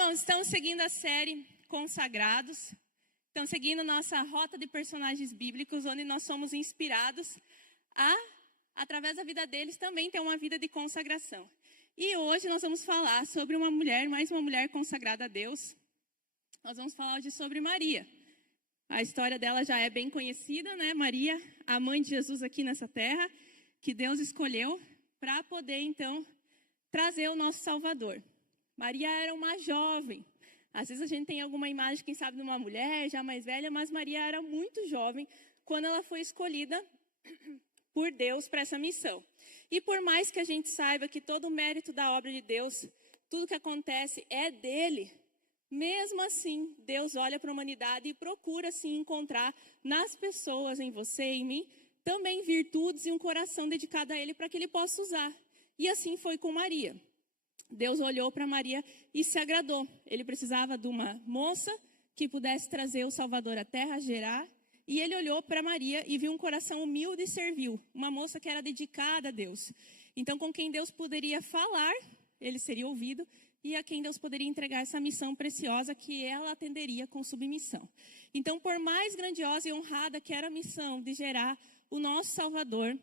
irmãos, estamos seguindo a série Consagrados. Estamos seguindo nossa rota de personagens bíblicos, onde nós somos inspirados a, através da vida deles, também ter uma vida de consagração. E hoje nós vamos falar sobre uma mulher, mais uma mulher consagrada a Deus. Nós vamos falar hoje sobre Maria. A história dela já é bem conhecida, né? Maria, a mãe de Jesus aqui nessa terra, que Deus escolheu para poder, então, trazer o nosso Salvador. Maria era uma jovem. Às vezes a gente tem alguma imagem, quem sabe, de uma mulher já mais velha, mas Maria era muito jovem quando ela foi escolhida por Deus para essa missão. E por mais que a gente saiba que todo o mérito da obra de Deus, tudo que acontece é dele, mesmo assim, Deus olha para a humanidade e procura, sim, encontrar nas pessoas, em você e em mim, também virtudes e um coração dedicado a ele para que ele possa usar. E assim foi com Maria. Deus olhou para Maria e se agradou. Ele precisava de uma moça que pudesse trazer o Salvador à terra, gerar. E ele olhou para Maria e viu um coração humilde e servil. Uma moça que era dedicada a Deus. Então, com quem Deus poderia falar, ele seria ouvido. E a quem Deus poderia entregar essa missão preciosa que ela atenderia com submissão. Então, por mais grandiosa e honrada que era a missão de gerar o nosso Salvador,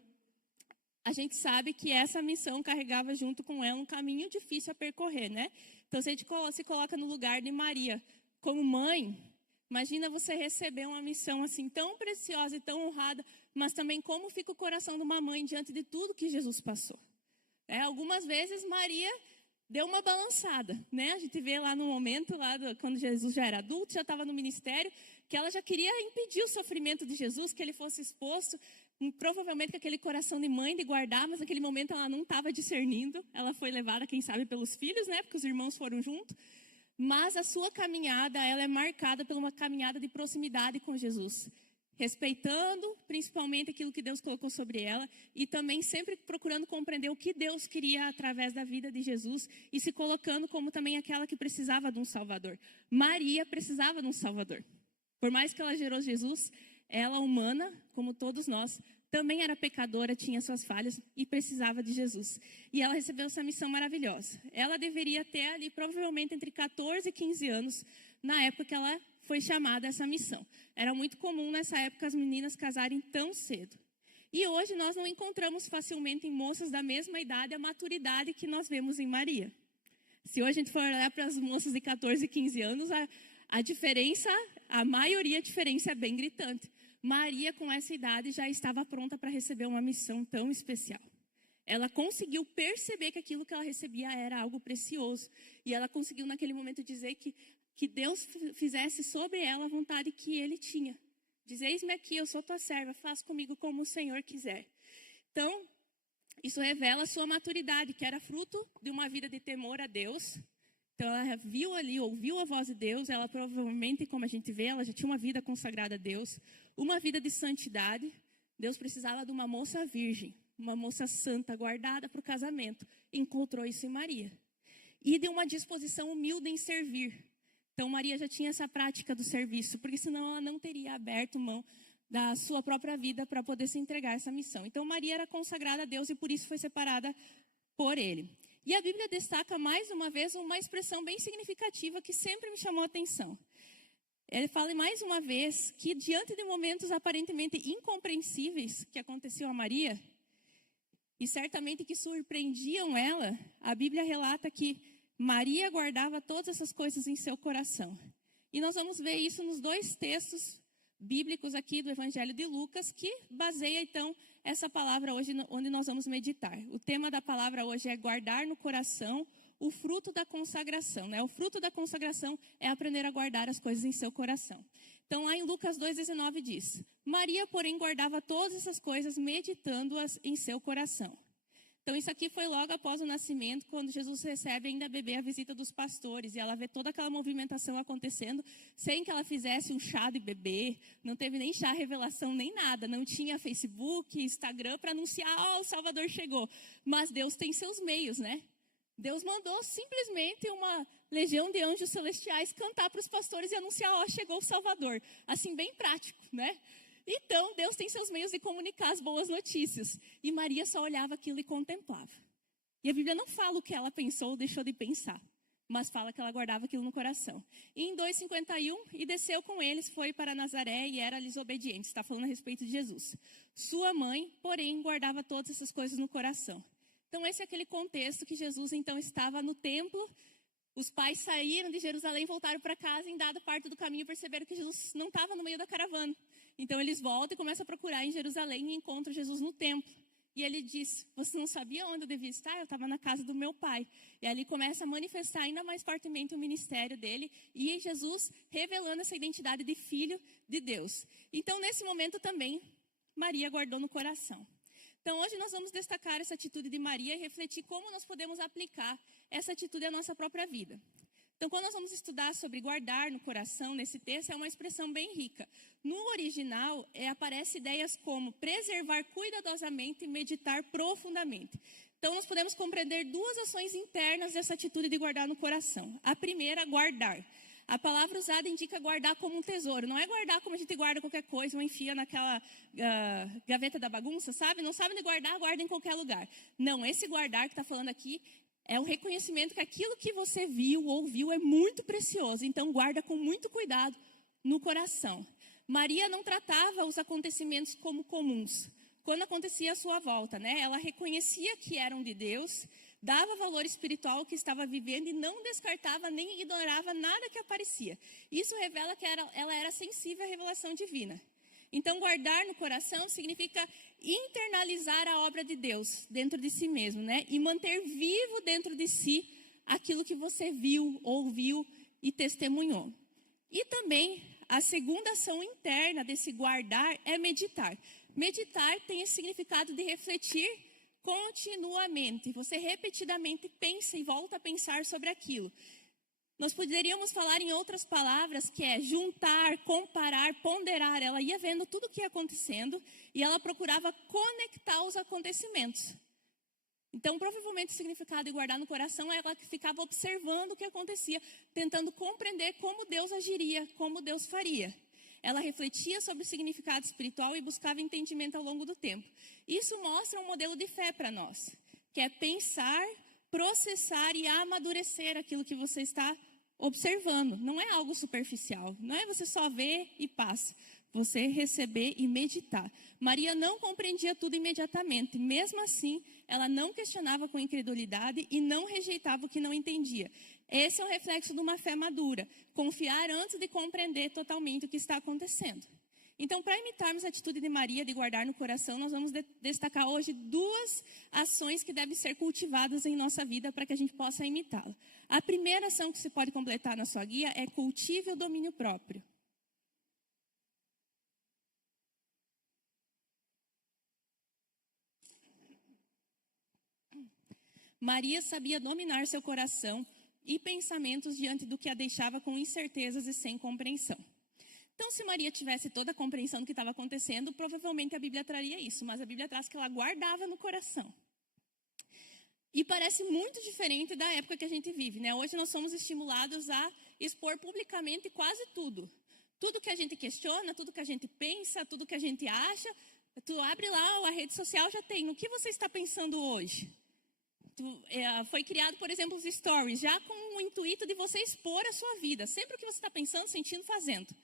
a gente sabe que essa missão carregava junto com ela um caminho difícil a percorrer, né? Então, se a gente se coloca no lugar de Maria como mãe, imagina você receber uma missão assim tão preciosa e tão honrada, mas também como fica o coração de uma mãe diante de tudo que Jesus passou. Algumas vezes Maria deu uma balançada, né? A gente vê lá no momento, quando Jesus já era adulto, já estava no ministério, que ela já queria impedir o sofrimento de Jesus, que ele fosse exposto, provavelmente com aquele coração de mãe de guardar, mas naquele momento ela não estava discernindo. Ela foi levada, quem sabe, pelos filhos, né? Porque os irmãos foram junto. Mas a sua caminhada, ela é marcada por uma caminhada de proximidade com Jesus. Respeitando, principalmente, aquilo que Deus colocou sobre ela. E também sempre procurando compreender o que Deus queria através da vida de Jesus. E se colocando como também aquela que precisava de um Salvador. Maria precisava de um Salvador. Por mais que ela gerou Jesus, ela, humana, como todos nós, também era pecadora, tinha suas falhas e precisava de Jesus. E ela recebeu essa missão maravilhosa. Ela deveria ter ali, provavelmente, entre 14 e 15 anos, na época que ela foi chamada a essa missão. Era muito comum nessa época as meninas casarem tão cedo. E hoje nós não encontramos facilmente em moças da mesma idade a maturidade que nós vemos em Maria. Se hoje a gente for olhar para as moças de 14 e 15 anos, a diferença, a diferença é bem gritante. Maria, com essa idade, já estava pronta para receber uma missão tão especial. Ela conseguiu perceber que aquilo que ela recebia era algo precioso. E ela conseguiu, naquele momento, dizer que Deus fizesse sobre ela a vontade que ele tinha. Diz, eis-me aqui, eu sou tua serva, faz comigo como o Senhor quiser. Então, isso revela a sua maturidade, que era fruto de uma vida de temor a Deus. Então, ela viu ali, ouviu a voz de Deus, ela provavelmente, como a gente vê, ela já tinha uma vida consagrada a Deus, uma vida de santidade. Deus precisava de uma moça virgem, uma moça santa, guardada para o casamento. Encontrou isso em Maria. E de uma disposição humilde em servir. Então, Maria já tinha essa prática do serviço, porque senão ela não teria aberto mão da sua própria vida para poder se entregar a essa missão. Então, Maria era consagrada a Deus e por isso foi separada por ele. E a Bíblia destaca mais uma vez uma expressão bem significativa que sempre me chamou a atenção. Ele fala mais uma vez que diante de momentos aparentemente incompreensíveis que aconteciam a Maria, e certamente que surpreendiam ela, a Bíblia relata que Maria guardava todas essas coisas em seu coração. E nós vamos ver isso nos dois textos bíblicos aqui do Evangelho de Lucas, que baseia então essa palavra hoje onde nós vamos meditar. O tema da palavra hoje é guardar no coração o fruto da consagração, né? O fruto da consagração é aprender a guardar as coisas em seu coração. Então lá em Lucas 2,19 diz, Maria, porém, guardava todas essas coisas, meditando-as em seu coração. Então isso aqui foi logo após o nascimento, quando Jesus recebe ainda bebê a visita dos pastores. E ela vê toda aquela movimentação acontecendo, sem que ela fizesse um chá de bebê. Não teve nem chá revelação, nem nada. Não tinha Facebook, Instagram para anunciar, o Salvador chegou. Mas Deus tem seus meios, né? Deus mandou simplesmente uma legião de anjos celestiais cantar para os pastores e anunciar, chegou o Salvador. Assim, bem prático, né? Então, Deus tem seus meios de comunicar as boas notícias. E Maria só olhava aquilo e contemplava. E a Bíblia não fala o que ela pensou ou deixou de pensar. mas fala que ela guardava aquilo no coração. E em 2,51, e desceu com eles, foi para Nazaré e era-lhes obediente. Está falando a respeito de Jesus. Sua mãe, porém, guardava todas essas coisas no coração. Então, esse é aquele contexto que Jesus, então, estava no templo. Os pais saíram de Jerusalém, voltaram para casa, em dada parte do caminho perceberam que Jesus não estava no meio da caravana. Então, eles voltam e começam a procurar em Jerusalém e encontram Jesus no templo. E ele diz, você não sabia onde eu devia estar? Eu estava na casa do meu pai. E ali começa a manifestar ainda mais fortemente o ministério dele. E Jesus revelando essa identidade de filho de Deus. Então, nesse momento também, Maria guardou no coração. Então, hoje nós vamos destacar essa atitude de Maria e refletir como nós podemos aplicar essa atitude à nossa própria vida. Então, quando nós vamos estudar sobre guardar no coração, nesse texto, é uma expressão bem rica. No original, aparece ideias como preservar cuidadosamente e meditar profundamente. Então, nós podemos compreender duas ações internas dessa atitude de guardar no coração. A primeira, guardar. A palavra usada indica guardar como um tesouro. Não é guardar como a gente guarda qualquer coisa ou enfia naquela gaveta da bagunça, sabe? Não sabe onde guardar, guarda em qualquer lugar. Não, esse guardar que está falando aqui é o reconhecimento que aquilo que você viu, ouviu, é muito precioso. Então, guarda com muito cuidado no coração. Maria não tratava os acontecimentos como comuns. Quando acontecia à sua volta, né? Ela reconhecia que eram de Deus, dava valor espiritual ao que estava vivendo e não descartava nem ignorava nada que aparecia. Isso revela que ela era sensível à revelação divina. Então, guardar no coração significa internalizar a obra de Deus dentro de si mesmo, né? E manter vivo dentro de si aquilo que você viu, ouviu e testemunhou. E também, a segunda ação interna desse guardar é meditar. Meditar tem esse significado de refletir continuamente. Você repetidamente pensa e volta a pensar sobre aquilo. Nós poderíamos falar em outras palavras, que é juntar, comparar, ponderar. Ela ia vendo tudo o que ia acontecendo e ela procurava conectar os acontecimentos. Então, provavelmente, o significado de guardar no coração é ela que ficava observando o que acontecia, tentando compreender como Deus agiria, como Deus faria. Ela refletia sobre o significado espiritual e buscava entendimento ao longo do tempo. Isso mostra um modelo de fé para nós, que é pensar, processar e amadurecer aquilo que você está observando. Não é algo superficial, não é você só ver e passa. Você receber e meditar. Maria não compreendia tudo imediatamente. Mesmo assim, ela não questionava com incredulidade e não rejeitava o que não entendia. Esse é o reflexo de uma fé madura. Confiar antes de compreender totalmente o que está acontecendo. Então, para imitarmos a atitude de Maria de guardar no coração, nós vamos destacar hoje duas ações que devem ser cultivadas em nossa vida para que a gente possa imitá-la. A primeira ação que você pode completar na sua guia é cultive o domínio próprio. Maria sabia dominar seu coração e pensamentos diante do que a deixava com incertezas e sem compreensão. Então, se Maria tivesse toda a compreensão do que estava acontecendo, provavelmente a Bíblia traria isso, mas a Bíblia traz que ela guardava no coração. E parece muito diferente da época que a gente vive, né? Hoje nós somos estimulados a expor publicamente quase tudo. Tudo que a gente questiona, tudo que a gente pensa, tudo que a gente acha, tu abre lá, a rede social já tem. No que você está pensando hoje? Foi criado, por exemplo, os stories, já com o intuito de você expor a sua vida. Sempre o que você está pensando, sentindo, fazendo.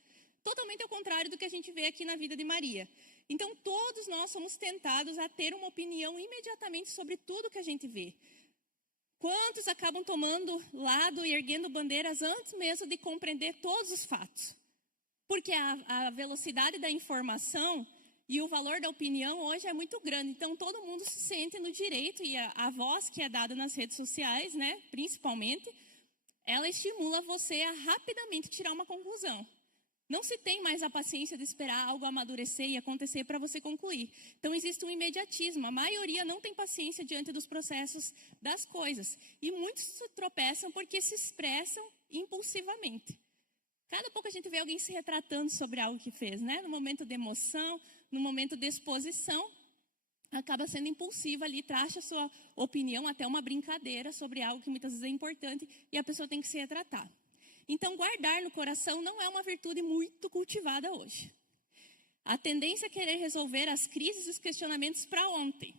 Totalmente ao contrário do que a gente vê aqui na vida de Maria. Então, todos nós somos tentados a ter uma opinião imediatamente sobre tudo que a gente vê. Quantos acabam tomando lado e erguendo bandeiras antes mesmo de compreender todos os fatos? Porque a velocidade da informação e o valor da opinião hoje é muito grande. Então, todo mundo se sente no direito e a voz que é dada nas redes sociais, né, principalmente, ela estimula você a rapidamente tirar uma conclusão. Não se tem mais a paciência de esperar algo amadurecer e acontecer para você concluir. Então, existe um imediatismo. A maioria não tem paciência diante dos processos das coisas. E muitos tropeçam porque se expressam impulsivamente. Cada pouco a gente vê alguém se retratando sobre algo que fez, né? No momento de emoção, no momento de exposição, acaba sendo impulsiva ali, traz a sua opinião, até uma brincadeira sobre algo que muitas vezes é importante e a pessoa tem que se retratar. Então, guardar no coração não é uma virtude muito cultivada hoje. A tendência é querer resolver as crises e os questionamentos para ontem.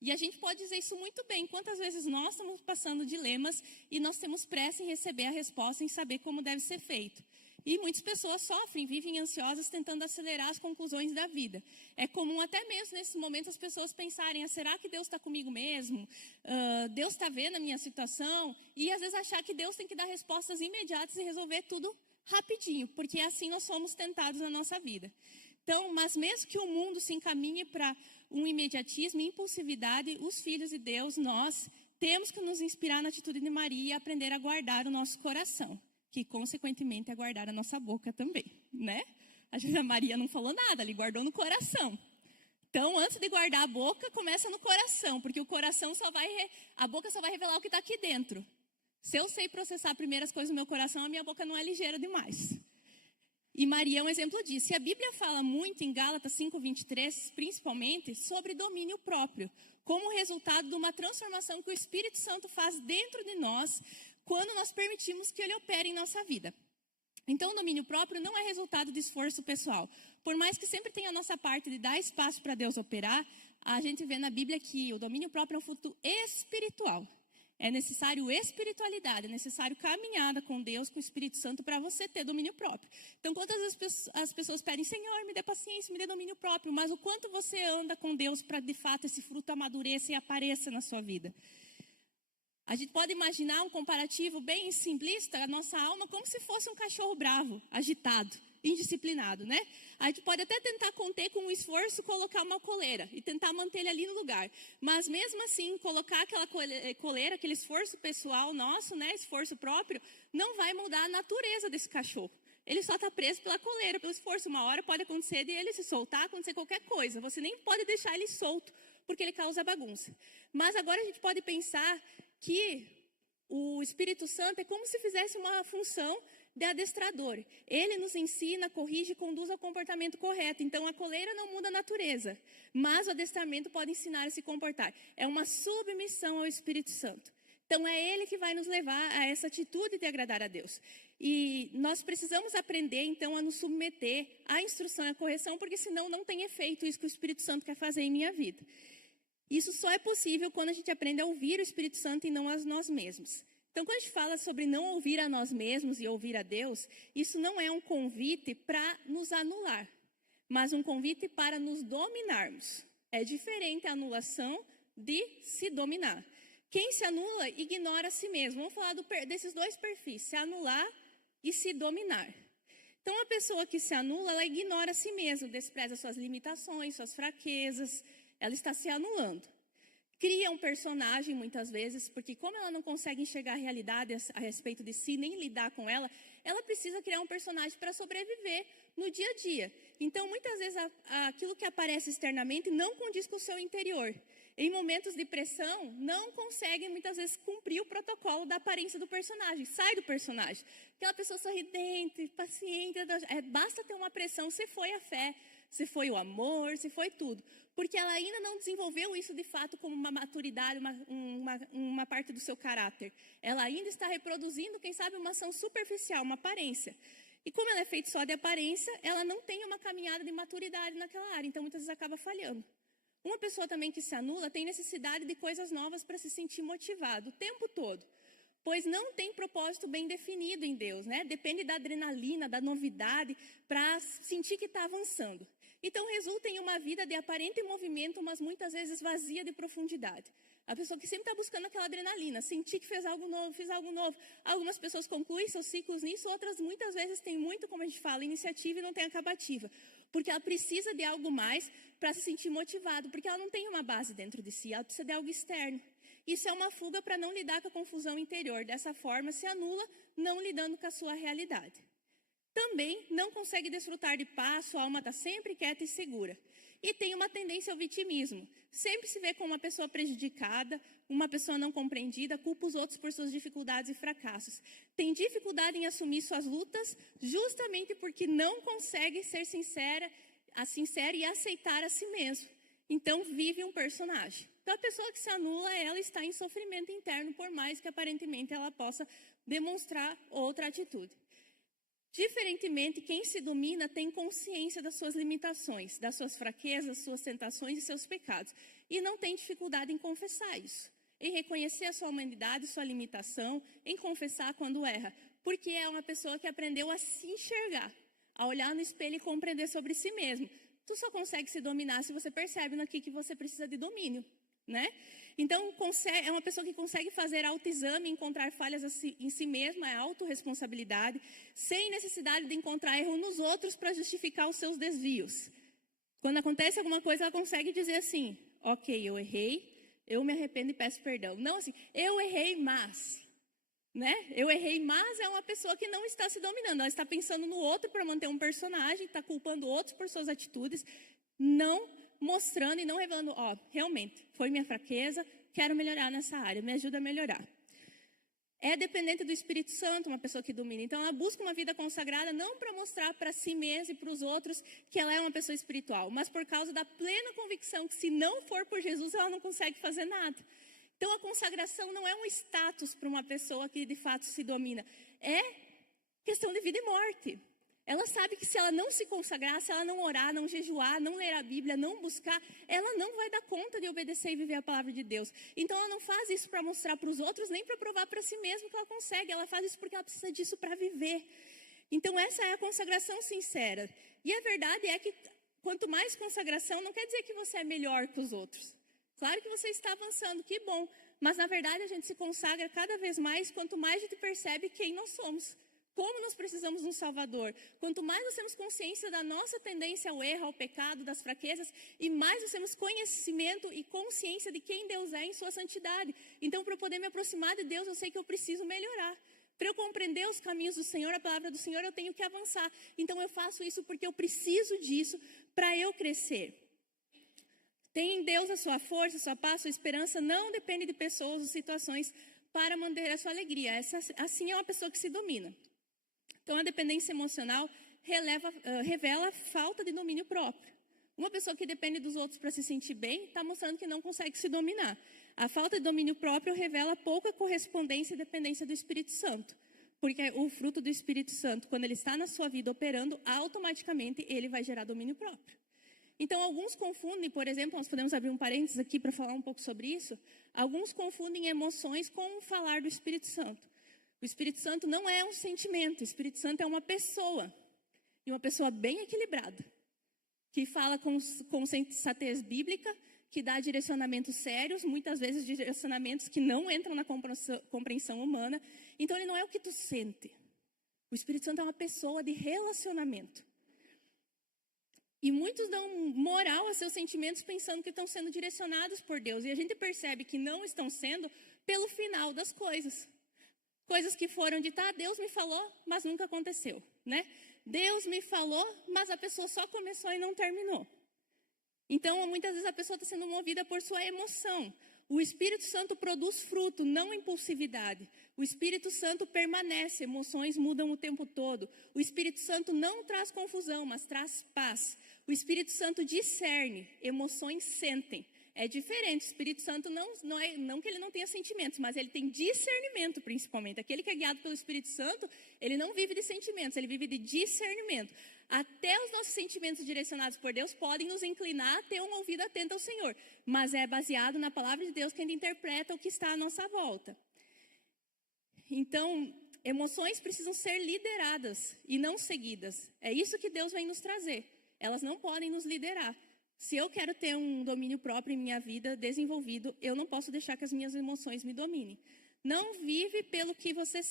E a gente pode dizer isso muito bem. Quantas vezes nós estamos passando dilemas e nós temos pressa em receber a resposta, em saber como deve ser feito. E muitas pessoas sofrem, vivem ansiosas, tentando acelerar as conclusões da vida. É comum até mesmo nesse momento as pessoas pensarem, será que Deus está comigo mesmo? Deus está vendo a minha situação? E às vezes achar que Deus tem que dar respostas imediatas e resolver tudo rapidinho, porque assim nós somos tentados na nossa vida. Então, mas mesmo que o mundo se encaminhe para um imediatismo, impulsividade, os filhos de Deus, nós temos que nos inspirar na atitude de Maria e aprender a guardar o nosso coração, que consequentemente é guardar a nossa boca também, né? A Maria não falou nada, ela guardou no coração. Então, antes de guardar a boca, começa no coração, porque o coração a boca só vai revelar o que está aqui dentro. Se eu sei processar primeiro as coisas no meu coração, a minha boca não é ligeira demais. E Maria é um exemplo disso. E a Bíblia fala muito em Gálatas 5:23, principalmente, sobre domínio próprio, como resultado de uma transformação que o Espírito Santo faz dentro de nós, quando nós permitimos que ele opere em nossa vida. Então, o domínio próprio não é resultado de esforço pessoal. Por mais que sempre tenha a nossa parte de dar espaço para Deus operar, a gente vê na Bíblia que o domínio próprio é um fruto espiritual. É necessário espiritualidade, é necessário caminhada com Deus, com o Espírito Santo, para você ter domínio próprio. Então, quantas vezes as pessoas pedem, Senhor, me dê paciência, me dê domínio próprio, mas o quanto você anda com Deus para, de fato, esse fruto amadureça e apareça na sua vida? A gente pode imaginar um comparativo bem simplista, a nossa alma como se fosse um cachorro bravo, agitado, indisciplinado, né? A gente pode até tentar conter com um esforço, colocar uma coleira e tentar manter ele ali no lugar. Mas mesmo assim, colocar aquela coleira, aquele esforço pessoal nosso, né, esforço próprio, não vai mudar a natureza desse cachorro. Ele só está preso pela coleira, pelo esforço. Uma hora pode acontecer de ele se soltar, acontecer qualquer coisa. Você nem pode deixar ele solto, porque ele causa bagunça. Mas agora a gente pode pensar que o Espírito Santo é como se fizesse uma função de adestrador. Ele nos ensina, corrige e conduz ao comportamento correto. Então, a coleira não muda a natureza, mas o adestramento pode ensinar a se comportar. É uma submissão ao Espírito Santo. Então, é ele que vai nos levar a essa atitude de agradar a Deus. E nós precisamos aprender, então, a nos submeter à instrução e à correção, porque senão não tem efeito isso que o Espírito Santo quer fazer em minha vida. Isso só é possível quando a gente aprende a ouvir o Espírito Santo e não a nós mesmos. Então, quando a gente fala sobre não ouvir a nós mesmos e ouvir a Deus, isso não é um convite para nos anular, mas um convite para nos dominarmos. É diferente a anulação de se dominar. Quem se anula, ignora a si mesmo. Vamos falar desses dois perfis, se anular e se dominar. Então, a pessoa que se anula, ela ignora a si mesma, despreza suas limitações, suas fraquezas. Ela está se anulando. Cria um personagem, muitas vezes, porque como ela não consegue enxergar a realidade a respeito de si, nem lidar com ela, ela precisa criar um personagem para sobreviver no dia a dia. Então, muitas vezes, aquilo que aparece externamente não condiz com o seu interior. Em momentos de pressão, não consegue, muitas vezes, cumprir o protocolo da aparência do personagem. Sai do personagem. Aquela pessoa sorridente, paciente, basta ter uma pressão, se foi a fé, se foi o amor, se foi tudo. Porque ela ainda não desenvolveu isso de fato como uma maturidade, uma parte do seu caráter. Ela ainda está reproduzindo, quem sabe, uma ação superficial, uma aparência. E como ela é feita só de aparência, ela não tem uma caminhada de maturidade naquela área. Então, muitas vezes acaba falhando. Uma pessoa também que se anula tem necessidade de coisas novas para se sentir motivado o tempo todo. Pois não tem propósito bem definido em Deus, né? Depende da adrenalina, da novidade, para sentir que está avançando. Então, resulta em uma vida de aparente movimento, mas muitas vezes vazia de profundidade. A pessoa que sempre está buscando aquela adrenalina, sentir que fez algo novo, fiz algo novo. Algumas pessoas concluem seus ciclos nisso, outras muitas vezes têm muito, como a gente fala, iniciativa e não tem acabativa. Porque ela precisa de algo mais para se sentir motivado, porque ela não tem uma base dentro de si, ela precisa de algo externo. Isso é uma fuga para não lidar com a confusão interior. Dessa forma, se anula, não lidando com a sua realidade. Também não consegue desfrutar de paz, sua alma está sempre quieta e segura. E tem uma tendência ao vitimismo. Sempre se vê como uma pessoa prejudicada, uma pessoa não compreendida, culpa os outros por suas dificuldades e fracassos. Tem dificuldade em assumir suas lutas, justamente porque não consegue ser sincera e aceitar a si mesmo. Então, vive um personagem. Então, a pessoa que se anula, ela está em sofrimento interno, por mais que aparentemente ela possa demonstrar outra atitude. Diferentemente, quem se domina tem consciência das suas limitações, das suas fraquezas, suas tentações e seus pecados. E não tem dificuldade em confessar isso, em reconhecer a sua humanidade, sua limitação, em confessar quando erra. Porque é uma pessoa que aprendeu a se enxergar, a olhar no espelho e compreender sobre si mesmo. Tu só consegue se dominar se você percebe naquilo que você precisa de domínio, né? Então, é uma pessoa que consegue fazer autoexame, encontrar falhas em si mesma, é autorresponsabilidade, sem necessidade de encontrar erro nos outros para justificar os seus desvios. Quando acontece alguma coisa, ela consegue dizer assim, ok, eu errei, eu me arrependo e peço perdão. Não assim, eu errei, mas... né? Eu errei, mas é uma pessoa que não está se dominando. Ela está pensando no outro para manter um personagem, está culpando outros por suas atitudes, não mostrando e não revelando, realmente, foi minha fraqueza, quero melhorar nessa área, me ajuda a melhorar. É dependente do Espírito Santo, uma pessoa que domina. Então, ela busca uma vida consagrada não para mostrar para si mesma e para os outros que ela é uma pessoa espiritual, mas por causa da plena convicção que se não for por Jesus, ela não consegue fazer nada. Então, a consagração não é um status para uma pessoa que de fato se domina. É questão de vida e morte. Ela sabe que se ela não se consagrar, se ela não orar, não jejuar, não ler a Bíblia, não buscar, ela não vai dar conta de obedecer e viver a palavra de Deus. Então, ela não faz isso para mostrar para os outros, nem para provar para si mesma que ela consegue. Ela faz isso porque ela precisa disso para viver. Então, essa é a consagração sincera. E a verdade é que quanto mais consagração, não quer dizer que você é melhor que os outros. Claro que você está avançando, que bom. Mas, na verdade, a gente se consagra cada vez mais, quanto mais a gente percebe quem nós somos. Como nós precisamos de um Salvador. Quanto mais nós temos consciência da nossa tendência ao erro, ao pecado, das fraquezas, e mais nós temos conhecimento e consciência de quem Deus é em sua santidade. Então, para eu poder me aproximar de Deus, eu sei que eu preciso melhorar. Para eu compreender os caminhos do Senhor, a palavra do Senhor, eu tenho que avançar. Então, eu faço isso porque eu preciso disso para eu crescer. Tem em Deus a sua força, a sua paz, a sua esperança, não depende de pessoas ou situações para manter a sua alegria. Assim é uma pessoa que se domina. Então, a dependência emocional revela falta de domínio próprio. Uma pessoa que depende dos outros para se sentir bem, está mostrando que não consegue se dominar. A falta de domínio próprio revela pouca correspondência e dependência do Espírito Santo. Porque o fruto do Espírito Santo, quando ele está na sua vida operando, automaticamente ele vai gerar domínio próprio. Então, alguns confundem, por exemplo, nós podemos abrir um parênteses aqui para falar um pouco sobre isso. Alguns confundem emoções com o falar do Espírito Santo. O Espírito Santo não é um sentimento, o Espírito Santo é uma pessoa. E uma pessoa bem equilibrada. Que fala com sensatez bíblica, que dá direcionamentos sérios, muitas vezes direcionamentos que não entram na compreensão humana. Então, ele não é o que tu sente. O Espírito Santo é uma pessoa de relacionamento. E muitos dão moral a seus sentimentos pensando que estão sendo direcionados por Deus. E a gente percebe que não estão sendo pelo final das coisas. Coisas que foram de, Deus me falou, mas nunca aconteceu, né? Deus me falou, mas a pessoa só começou e não terminou. Então, muitas vezes a pessoa está sendo movida por sua emoção. O Espírito Santo produz fruto, não impulsividade. O Espírito Santo permanece, emoções mudam o tempo todo. O Espírito Santo não traz confusão, mas traz paz. O Espírito Santo discerne, emoções sentem. É diferente, o Espírito Santo não que ele não tenha sentimentos, mas ele tem discernimento principalmente. Aquele que é guiado pelo Espírito Santo, ele não vive de sentimentos, ele vive de discernimento. Até os nossos sentimentos direcionados por Deus podem nos inclinar a ter um ouvido atento ao Senhor. Mas é baseado na palavra de Deus que a gente interpreta o que está à nossa volta. Então, emoções precisam ser lideradas e não seguidas. É isso que Deus vem nos trazer. Elas não podem nos liderar. Se eu quero ter um domínio próprio em minha vida desenvolvido, eu não posso deixar que as minhas emoções me dominem. Não viva pelo que você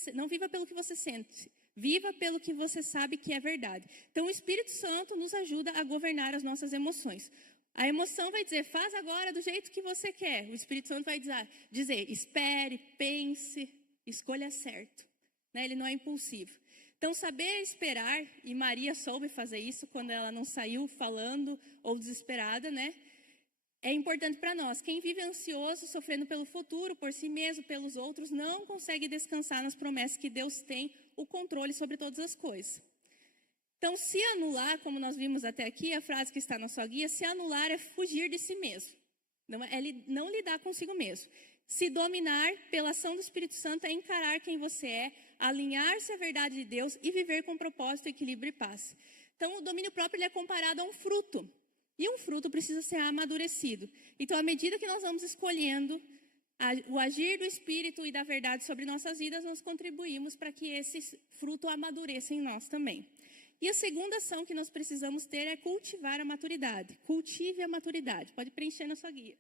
sente. Viva pelo que você sabe que é verdade. Então, o Espírito Santo nos ajuda a governar as nossas emoções. A emoção vai dizer, faz agora do jeito que você quer. O Espírito Santo vai dizer espere, pense, escolha certo. Né? Ele não é impulsivo. Então, saber esperar, e Maria soube fazer isso quando ela não saiu falando ou desesperada, né? É importante para nós. Quem vive ansioso, sofrendo pelo futuro, por si mesmo, pelos outros, não consegue descansar nas promessas que Deus tem o controle sobre todas as coisas. Então, se anular, como nós vimos até aqui, a frase que está na sua guia, se anular é fugir de si mesmo. Não lidar consigo mesmo. Se dominar pela ação do Espírito Santo é encarar quem você é, alinhar-se à verdade de Deus e viver com propósito, equilíbrio e paz. Então, o domínio próprio ele é comparado a um fruto. E um fruto precisa ser amadurecido. Então, à medida que nós vamos escolhendo o agir do Espírito e da verdade sobre nossas vidas, nós contribuímos para que esse fruto amadureça em nós também. E a segunda ação que nós precisamos ter é cultivar a maturidade. Cultive a maturidade. Pode preencher na sua guia.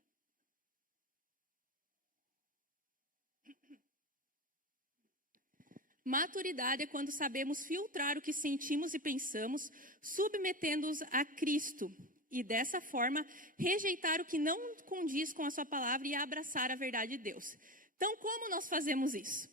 Maturidade é quando sabemos filtrar o que sentimos e pensamos, submetendo-os a Cristo. E dessa forma, rejeitar o que não condiz com a sua palavra e abraçar a verdade de Deus. Então, como nós fazemos isso?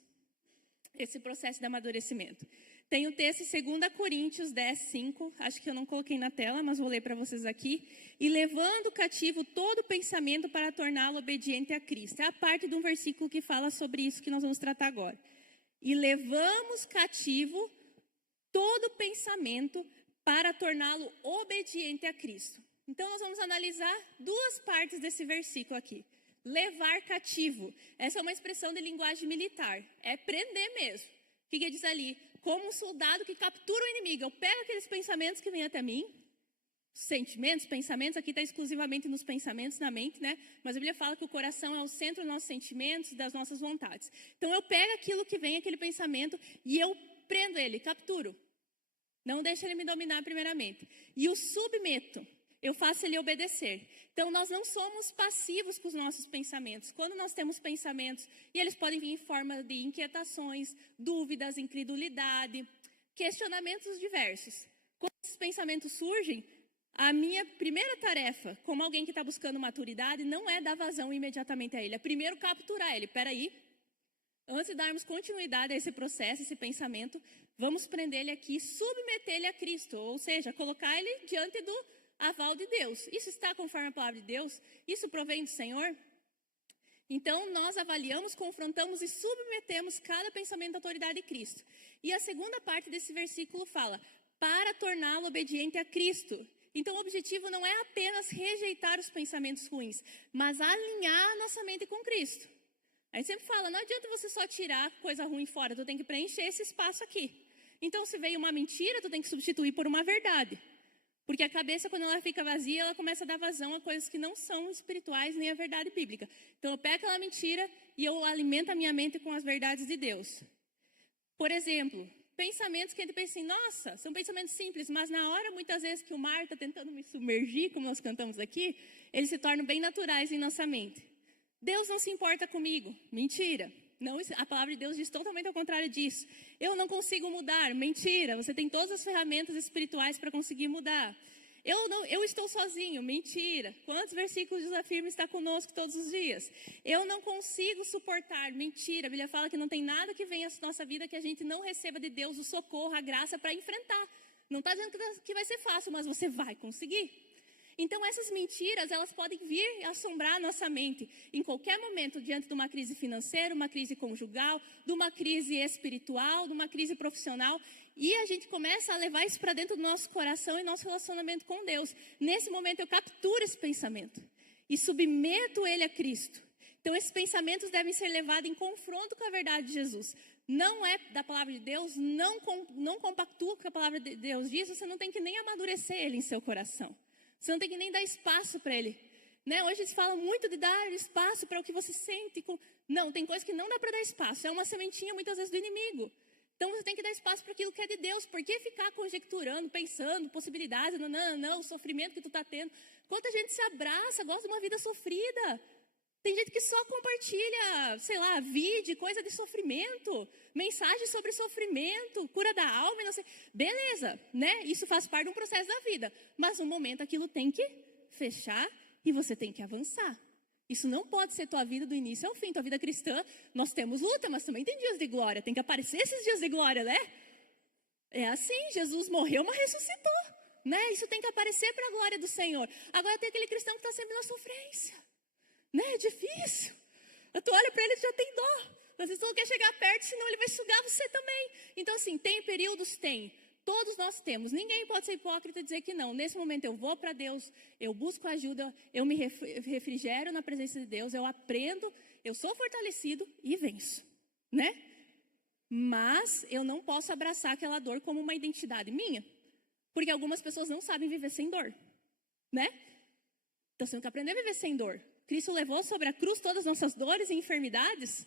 Esse processo de amadurecimento. Tem o texto em 2 Coríntios 10, 5, acho que eu não coloquei na tela, mas vou ler para vocês aqui. E levando cativo todo pensamento para torná-lo obediente a Cristo. É a parte de um versículo que fala sobre isso que nós vamos tratar agora. E levamos cativo todo pensamento para torná-lo obediente a Cristo. Então, nós vamos analisar duas partes desse versículo aqui. Levar cativo. Essa é uma expressão de linguagem militar. É prender mesmo. O que diz ali? Como um soldado que captura o inimigo. Eu pego aqueles pensamentos que vêm até mim. Sentimentos, pensamentos. Aqui está exclusivamente nos pensamentos, na mente, né? Mas a Bíblia fala que o coração é o centro dos nossos sentimentos, das nossas vontades. Então, eu pego aquilo que vem, aquele pensamento, e eu prendo ele, capturo. Não deixo ele me dominar primeiramente. E o submeto. Eu faço ele obedecer. Então, nós não somos passivos com os nossos pensamentos. Quando nós temos pensamentos, e eles podem vir em forma de inquietações, dúvidas, incredulidade, questionamentos diversos. Quando esses pensamentos surgem, a minha primeira tarefa, como alguém que está buscando maturidade, não é dar vazão imediatamente a ele. É primeiro capturar ele. Peraí, antes de darmos continuidade a esse processo, esse pensamento, vamos prender ele aqui, submeter ele a Cristo. Ou seja, colocar ele diante do aval de Deus. Isso está conforme a palavra de Deus? Isso provém do Senhor? Então, nós avaliamos, confrontamos e submetemos cada pensamento à autoridade de Cristo. E a segunda parte desse versículo fala, para torná-lo obediente a Cristo. Então, o objetivo não é apenas rejeitar os pensamentos ruins, mas alinhar a nossa mente com Cristo. A gente sempre fala, não adianta você só tirar coisa ruim fora, tu tem que preencher esse espaço aqui. Então, se veio uma mentira, tu tem que substituir por uma verdade. Porque a cabeça, quando ela fica vazia, ela começa a dar vazão a coisas que não são espirituais nem a verdade bíblica. Então, eu pego aquela mentira e eu alimento a minha mente com as verdades de Deus. Por exemplo, pensamentos que a gente pensa assim, nossa, são pensamentos simples, mas na hora, muitas vezes, que o mar está tentando me submergir, como nós cantamos aqui, eles se tornam bem naturais em nossa mente. Deus não se importa comigo. Mentira. Não, a palavra de Deus diz totalmente ao contrário disso. Eu não consigo mudar. Mentira. Você tem todas as ferramentas espirituais para conseguir mudar. Eu estou sozinho. Mentira. Quantos versículos afirmam está conosco todos os dias? Eu não consigo suportar. Mentira. A Bíblia fala que não tem nada que venha à nossa vida que a gente não receba de Deus o socorro, a graça para enfrentar. Não está dizendo que vai ser fácil, mas você vai conseguir. Então, essas mentiras, elas podem vir assombrar a nossa mente em qualquer momento, diante de uma crise financeira, uma crise conjugal, de uma crise espiritual, de uma crise profissional. E a gente começa a levar isso para dentro do nosso coração e nosso relacionamento com Deus. Nesse momento, eu capturo esse pensamento e submeto ele a Cristo. Então, esses pensamentos devem ser levados em confronto com a verdade de Jesus. Não é da palavra de Deus, não compactua com o que a palavra de Deus diz, você não tem que nem amadurecer ele em seu coração. Você não tem que nem dar espaço para ele. Né? Hoje se fala muito de dar espaço para o que você sente. Não, tem coisas que não dá para dar espaço. É uma sementinha, muitas vezes, do inimigo. Então, você tem que dar espaço para aquilo que é de Deus. Por que ficar conjecturando, pensando, possibilidades, não, o sofrimento que tu está tendo? Quanta gente se abraça, gosta de uma vida sofrida. Tem gente que só compartilha, sei lá, vídeo, coisa de sofrimento, mensagem sobre sofrimento, cura da alma, não sei. Beleza, né? Isso faz parte de um processo da vida. Mas um momento aquilo tem que fechar e você tem que avançar. Isso não pode ser tua vida do início ao fim. Tua vida cristã, nós temos luta, mas também tem dias de glória. Tem que aparecer esses dias de glória, né? É assim, Jesus morreu, mas ressuscitou. Né? Isso tem que aparecer para a glória do Senhor. Agora tem aquele cristão que está sempre na sofrência. Né? É difícil. Tu olha para ele e já tem dó. Às vezes tu não quer chegar perto, senão ele vai sugar você também. Então assim, tem períodos? Tem. Todos nós temos. Ninguém pode ser hipócrita e dizer que não. Nesse momento eu vou para Deus, eu busco ajuda, eu me refrigero na presença de Deus, eu aprendo, eu sou fortalecido e venço. Né? Mas eu não posso abraçar aquela dor como uma identidade minha. Porque algumas pessoas não sabem viver sem dor, né? Então, você tem que aprender a viver sem dor. Cristo levou sobre a cruz todas as nossas dores e enfermidades.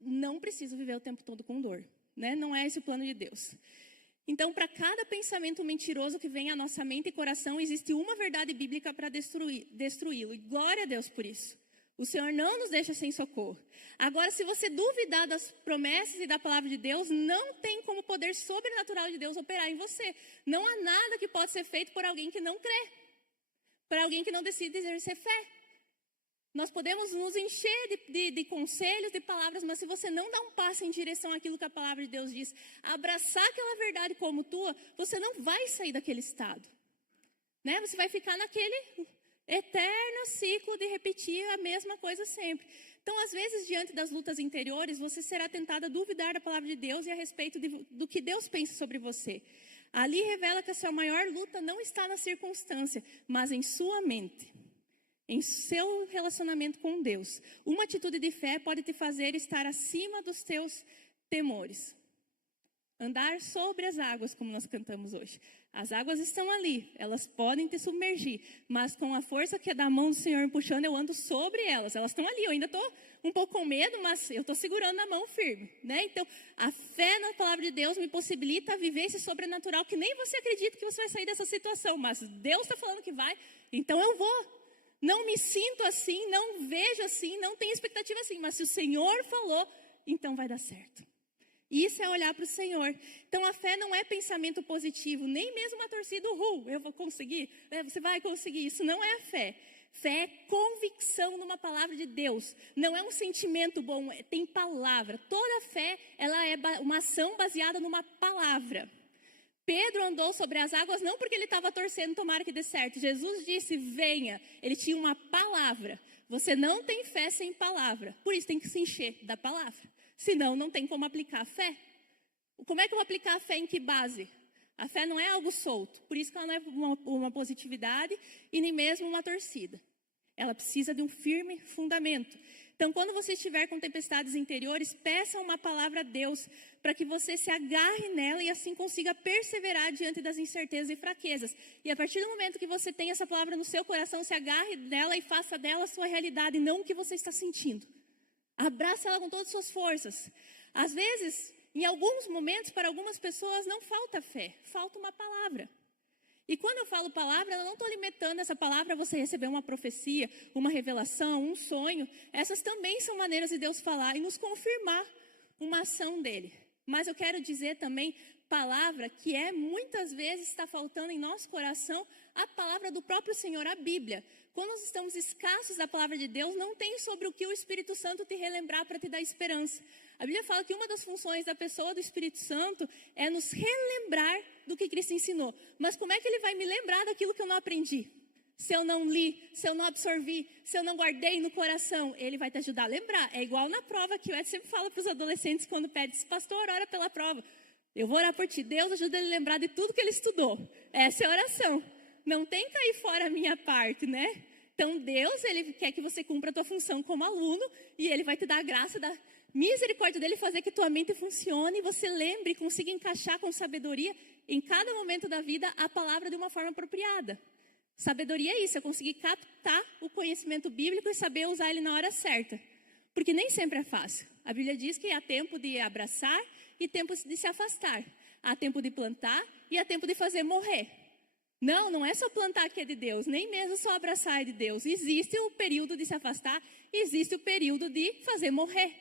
Não preciso viver o tempo todo com dor, né? Não é esse o plano de Deus. Então, para cada pensamento mentiroso que vem à nossa mente e coração, existe uma verdade bíblica para destruí-lo. E glória a Deus por isso. O Senhor não nos deixa sem socorro. Agora, se você duvidar das promessas e da palavra de Deus, não tem como o poder sobrenatural de Deus operar em você. Não há nada que pode ser feito por alguém que não crê. Para alguém que não decide exercer fé. Nós podemos nos encher de conselhos, de palavras, mas se você não dá um passo em direção àquilo que a palavra de Deus diz, abraçar aquela verdade como tua, você não vai sair daquele estado. Né? Você vai ficar naquele eterno ciclo de repetir a mesma coisa sempre. Então, às vezes, diante das lutas interiores, você será tentado a duvidar da palavra de Deus e a respeito do que Deus pensa sobre você. Ali revela que a sua maior luta não está na circunstância, mas em sua mente, em seu relacionamento com Deus. Uma atitude de fé pode te fazer estar acima dos teus temores. Andar sobre as águas, como nós cantamos hoje. As águas estão ali, elas podem te submergir, mas com a força que é da mão do Senhor me puxando, eu ando sobre elas. Elas estão ali, eu ainda estou um pouco com medo, mas eu estou segurando na mão firme, né? Então, a fé na palavra de Deus me possibilita viver esse sobrenatural, que nem você acredita que você vai sair dessa situação, mas Deus está falando que vai, então eu vou. Não me sinto assim, não vejo assim, não tenho expectativa assim, mas se o Senhor falou, então vai dar certo. Isso é olhar para o Senhor. Então, a fé não é pensamento positivo, nem mesmo uma torcida, eu vou conseguir, você vai conseguir. Isso não é a fé. Fé é convicção numa palavra de Deus. Não é um sentimento bom, tem palavra. Toda fé, ela é uma ação baseada numa palavra. Pedro andou sobre as águas não porque ele estava torcendo, tomara que dê certo. Jesus disse, venha. Ele tinha uma palavra. Você não tem fé sem palavra. Por isso tem que se encher da palavra. Senão, não tem como aplicar a fé. Como é que eu vou aplicar a fé em que base? A fé não é algo solto. Por isso que ela não é uma positividade e nem mesmo uma torcida. Ela precisa de um firme fundamento. Então, quando você estiver com tempestades interiores, peça uma palavra a Deus para que você se agarre nela e assim consiga perseverar diante das incertezas e fraquezas. E a partir do momento que você tem essa palavra no seu coração, se agarre nela e faça dela a sua realidade, não o que você está sentindo. Abraça ela com todas as suas forças. Às vezes, em alguns momentos, para algumas pessoas, não falta fé, falta uma palavra. E quando eu falo palavra, eu não estou limitando essa palavra a você receber uma profecia, uma revelação, um sonho. Essas também são maneiras de Deus falar e nos confirmar uma ação dele. Mas eu quero dizer também palavra que muitas vezes está faltando em nosso coração, a palavra do próprio Senhor, a Bíblia. Quando nós estamos escassos da palavra de Deus, não tem sobre o que o Espírito Santo te relembrar para te dar esperança. A Bíblia fala que uma das funções da pessoa do Espírito Santo é nos relembrar do que Cristo ensinou. Mas como é que ele vai me lembrar daquilo que eu não aprendi? Se eu não li, se eu não absorvi, se eu não guardei no coração, ele vai te ajudar a lembrar. É igual na prova que o Ed sempre fala para os adolescentes quando pede, pastor, ora pela prova. Eu vou orar por ti. Deus ajuda ele a lembrar de tudo que ele estudou. Essa é a oração. Não tem cair fora a minha parte, né? Então, Deus, ele quer que você cumpra a tua função como aluno e ele vai te dar a graça da misericórdia dele fazer que tua mente funcione e você lembre e consiga encaixar com sabedoria em cada momento da vida a palavra de uma forma apropriada. Sabedoria é isso, é conseguir captar o conhecimento bíblico e saber usar ele na hora certa. Porque nem sempre é fácil. A Bíblia diz que há tempo de abraçar e tempo de se afastar. Há tempo de plantar e há tempo de fazer morrer. Não é só plantar que é de Deus, nem mesmo só abraçar é de Deus. Existe o período de se afastar, existe o período de fazer morrer.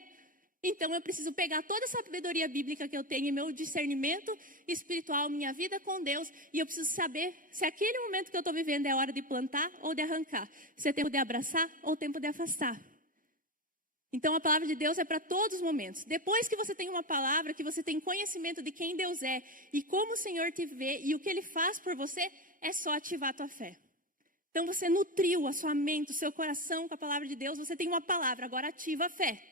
Então eu preciso pegar toda a sabedoria bíblica que eu tenho, meu discernimento espiritual, minha vida com Deus, e eu preciso saber se aquele momento que eu estou vivendo é hora de plantar ou de arrancar, se é tempo de abraçar ou tempo de afastar. Então a palavra de Deus é para todos os momentos. Depois que você tem uma palavra, que você tem conhecimento de quem Deus é e como o Senhor te vê e o que Ele faz por você, é só ativar a tua fé. Então você nutriu a sua mente, o seu coração com a palavra de Deus, você tem uma palavra, agora ativa a fé.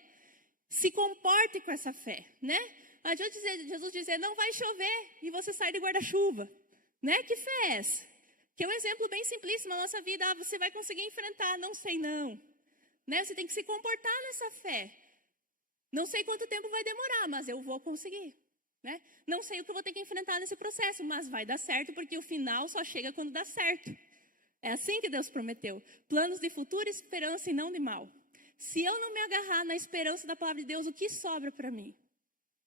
Se comporte com essa fé, né? Adianta Jesus dizer, não vai chover e você sai de guarda-chuva, né? Que fé é essa? Que é um exemplo bem simplíssimo na nossa vida, você vai conseguir enfrentar, não sei não. Né? Você tem que se comportar nessa fé. Não sei quanto tempo vai demorar, mas eu vou conseguir. Né? Não sei o que eu vou ter que enfrentar nesse processo, mas vai dar certo, porque o final só chega quando dá certo. É assim que Deus prometeu. Planos de futuro, esperança e não de mal. Se eu não me agarrar na esperança da palavra de Deus, o que sobra para mim?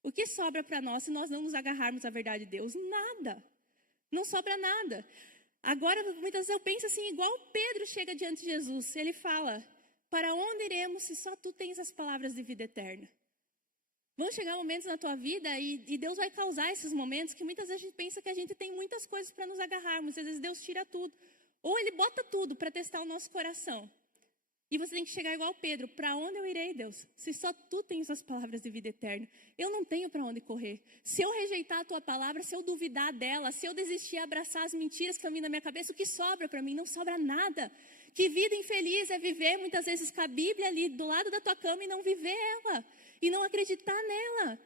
O que sobra para nós se nós não nos agarrarmos à verdade de Deus? Nada. Não sobra nada. Agora, muitas vezes eu penso assim, igual Pedro chega diante de Jesus. Ele fala, para onde iremos se só tu tens as palavras de vida eterna? Vão chegar momentos na tua vida e Deus vai causar esses momentos que muitas vezes a gente pensa que a gente tem muitas coisas para nos agarrarmos. Às vezes Deus tira tudo. Ou Ele bota tudo para testar o nosso coração. E você tem que chegar igual Pedro. Para onde eu irei, Deus? Se só tu tens as palavras de vida eterna. Eu não tenho para onde correr. Se eu rejeitar a tua palavra, se eu duvidar dela, se eu desistir e abraçar as mentiras que estão vindo na minha cabeça, o que sobra para mim? Não sobra nada. Que vida infeliz é viver muitas vezes com a Bíblia ali do lado da tua cama e não viver ela. E não acreditar nela.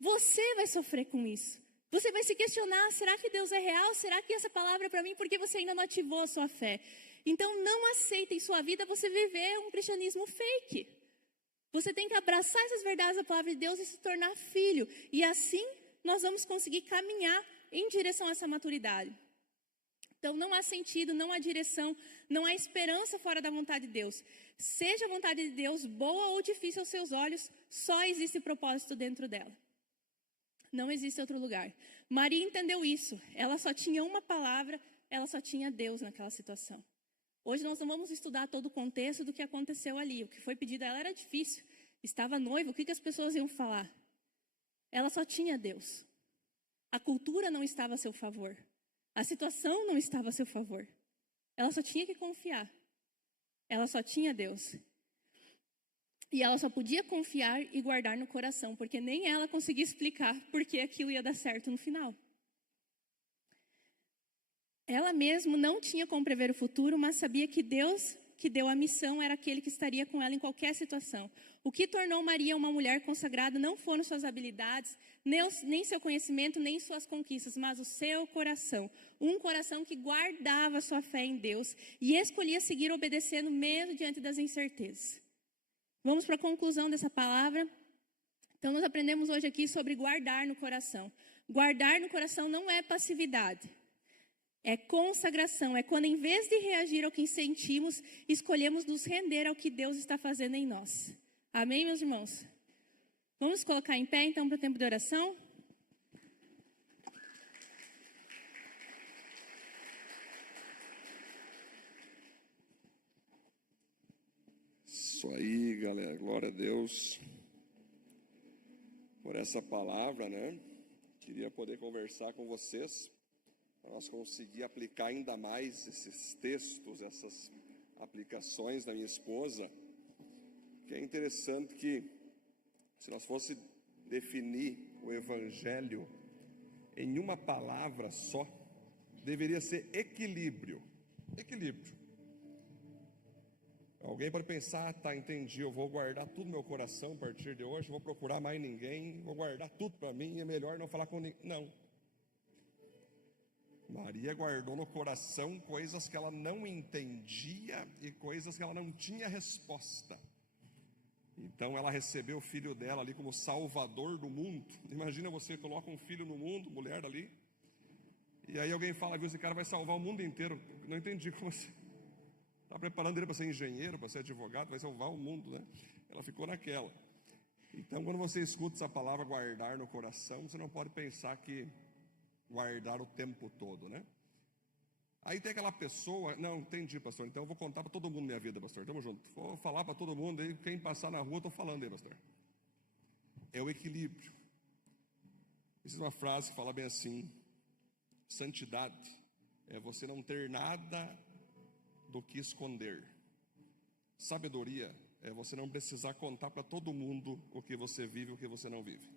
Você vai sofrer com isso. Você vai se questionar, será que Deus é real? Será que essa palavra é para mim? Porque você ainda não ativou a sua fé. Então não aceita em sua vida você viver um cristianismo fake. Você tem que abraçar essas verdades da palavra de Deus e se tornar filho. E assim nós vamos conseguir caminhar em direção a essa maturidade. Então não há sentido, não há direção, não há esperança fora da vontade de Deus. Seja a vontade de Deus boa ou difícil aos seus olhos, só existe propósito dentro dela. Não existe outro lugar. Maria entendeu isso. Ela só tinha uma palavra, ela só tinha Deus naquela situação. Hoje nós não vamos estudar todo o contexto do que aconteceu ali. O que foi pedido a ela era difícil. Estava noiva, o que as pessoas iam falar? Ela só tinha Deus. A cultura não estava a seu favor. A situação não estava a seu favor. Ela só tinha que confiar. Ela só tinha Deus. E ela só podia confiar e guardar no coração, porque nem ela conseguia explicar por que aquilo ia dar certo no final. Ela mesma não tinha como prever o futuro, mas sabia que Deus que deu a missão era aquele que estaria com ela em qualquer situação. O que tornou Maria uma mulher consagrada não foram suas habilidades, nem seu conhecimento, nem suas conquistas, mas o seu coração. Um coração que guardava sua fé em Deus e escolhia seguir obedecendo mesmo diante das incertezas. Vamos para a conclusão dessa palavra. Então, nós aprendemos hoje aqui sobre guardar no coração. Guardar no coração não é passividade. É consagração. É quando, em vez de reagir ao que sentimos, escolhemos nos render ao que Deus está fazendo em nós. Amém, meus irmãos? Vamos colocar em pé, então, para o tempo de oração? Isso aí, galera, glória a Deus por essa palavra, né? Queria poder conversar com vocês, para nós conseguir aplicar ainda mais esses textos, essas aplicações da minha esposa, que é interessante que, se nós fosse definir o Evangelho em uma palavra só, deveria ser equilíbrio. Equilíbrio. Alguém pode pensar, tá, entendi, eu vou guardar tudo no meu coração a partir de hoje, vou procurar mais ninguém, vou guardar tudo para mim, é melhor não falar com ninguém. Não. Maria guardou no coração coisas que ela não entendia e coisas que ela não tinha resposta. Então ela recebeu o filho dela ali como salvador do mundo. Imagina, você coloca um filho no mundo, mulher ali, e aí alguém fala, viu, esse cara vai salvar o mundo inteiro. Não entendi como assim. Está preparando ele para ser engenheiro, para ser advogado, vai salvar o mundo, né? Ela ficou naquela. Então, quando você escuta essa palavra guardar no coração, você não pode pensar que guardar o tempo todo, né? Aí tem aquela pessoa, não, entendi, pastor, então eu vou contar para todo mundo minha vida, pastor, tamo junto. Vou falar para todo mundo, aí quem passar na rua, eu estou falando aí, pastor. É o equilíbrio. Existe uma frase que fala bem assim: santidade é você não ter nada do que esconder. Sabedoria é você não precisar contar para todo mundo o que você vive e o que você não vive.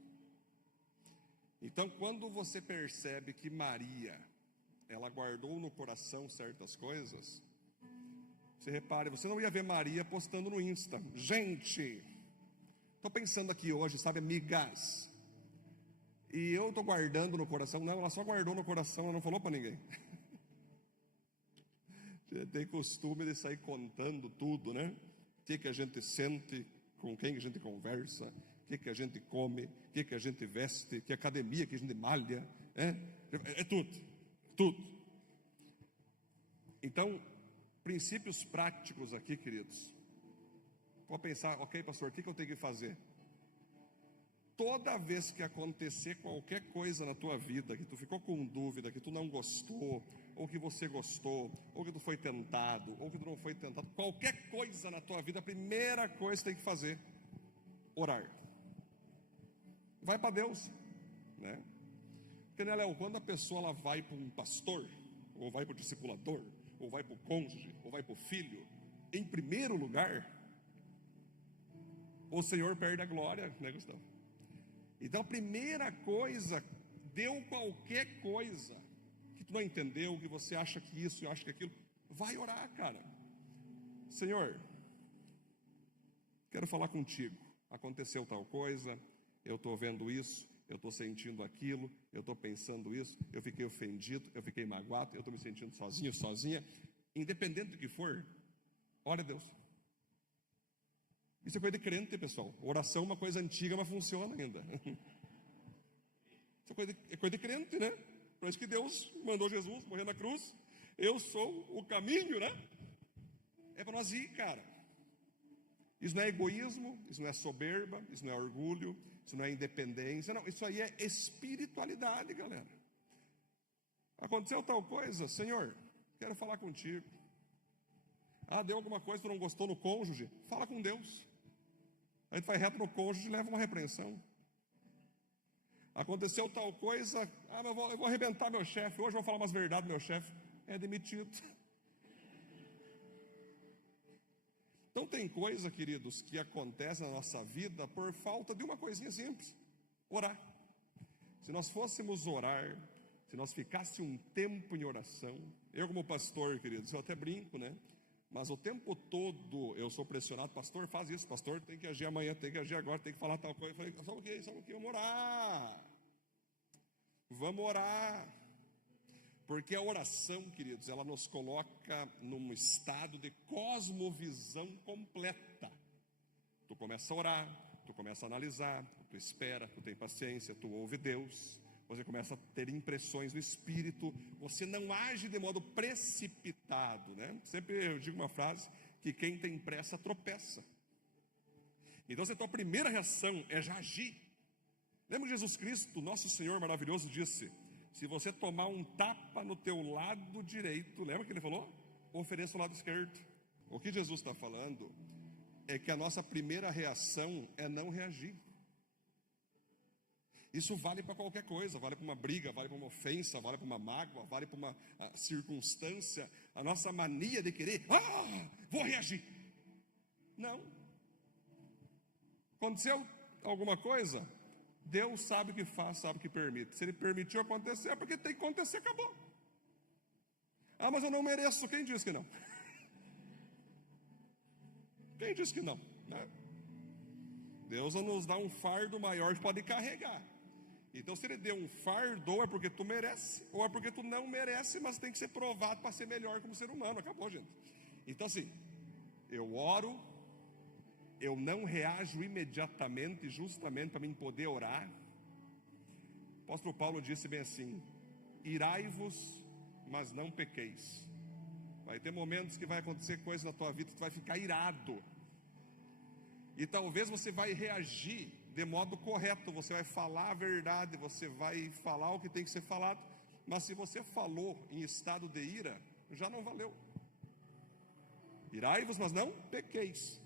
Então, quando você percebe que Maria, ela guardou no coração certas coisas, você repare, você não ia ver Maria postando no Insta, gente, estou pensando aqui hoje, sabe, amigas, e eu estou guardando no coração. Não, ela só guardou no coração, ela não falou para ninguém. Tem costume de sair contando tudo, né? O que a gente sente, com quem a gente conversa, o que a gente come, o que a gente veste, que academia que a gente malha, é tudo, tudo. Então, princípios práticos aqui, queridos. Pode pensar, ok, pastor, o que eu tenho que fazer? Toda vez que acontecer qualquer coisa na tua vida, que tu ficou com dúvida, que tu não gostou, ou que você gostou, ou que tu foi tentado, ou que tu não foi tentado, qualquer coisa na tua vida, a primeira coisa que tu tem que fazer, orar. Vai para Deus, né? Porque, né, Léo, quando a pessoa ela vai para um pastor, ou vai para o discipulador, ou vai para o cônjuge, ou vai para o filho, em primeiro lugar, o Senhor perde a glória, né, Gustavo? Então a primeira coisa, deu qualquer coisa que tu não entendeu, que você acha que isso, eu acho que aquilo, vai orar, cara. Senhor, quero falar contigo, aconteceu tal coisa, eu estou vendo isso, eu estou sentindo aquilo, eu estou pensando isso, eu fiquei ofendido, eu fiquei magoado, eu estou me sentindo sozinho, sozinha. Independente do que for, ore a Deus. Isso é coisa de crente, pessoal. Oração é uma coisa antiga, mas funciona ainda. Isso é coisa de crente, né? Por isso que Deus mandou Jesus morrer na cruz. Eu sou o caminho, né? É para nós ir, cara. Isso não é egoísmo, isso não é soberba, isso não é orgulho, isso não é independência, não. Isso aí é espiritualidade, galera. Aconteceu tal coisa, Senhor, quero falar contigo. Deu alguma coisa que tu não gostou no cônjuge? Fala com Deus. Aí tu vai reto no cônjuge e leva uma repreensão. Aconteceu tal coisa, mas eu vou arrebentar meu chefe, hoje eu vou falar umas verdades do meu chefe, é demitido. Então tem coisa, queridos, que acontece na nossa vida por falta de uma coisinha simples, orar. Se nós fôssemos orar, se nós ficássemos um tempo em oração, eu como pastor, queridos, eu até brinco, né? Mas o tempo todo eu sou pressionado, pastor, faz isso, pastor, tem que agir amanhã, tem que agir agora, tem que falar tal coisa. Eu falei, só um pouquinho, vamos orar. Vamos orar. Porque a oração, queridos, ela nos coloca num estado de cosmovisão completa. Tu começa a orar, tu começa a analisar, tu espera, tu tem paciência, tu ouve Deus. Você começa a ter impressões do Espírito, você não age de modo precipitado, né? Sempre eu digo uma frase, que quem tem pressa tropeça. Então a tua primeira reação é já agir. Lembra de Jesus Cristo, nosso Senhor maravilhoso, disse, se você tomar um tapa no teu lado direito, lembra que ele falou? Ofereça o lado esquerdo. O que Jesus está falando é que a nossa primeira reação é não reagir. Isso vale para qualquer coisa, vale para uma briga, vale para uma ofensa, vale para uma mágoa, vale para uma circunstância. A nossa mania de querer, vou reagir. Não. Aconteceu alguma coisa, Deus sabe o que faz, sabe o que permite. Se Ele permitiu acontecer, é porque tem que acontecer, acabou. Mas eu não mereço, quem disse que não? Quem disse que não? Né? Deus nos dá um fardo maior que pode carregar. Então se Ele deu um fardo, ou é porque tu merece, ou é porque tu não merece, mas tem que ser provado para ser melhor como ser humano. Acabou, gente. Então assim, eu oro, eu não reajo imediatamente, justamente para mim poder orar. O apóstolo Paulo disse bem assim, irai-vos, mas não pequeis. Vai ter momentos que vai acontecer coisas na tua vida, tu vai ficar irado, e talvez você vai reagir de modo correto, você vai falar a verdade, você vai falar o que tem que ser falado, mas se você falou em estado de ira, já não valeu. Irai-vos, mas não pequeis.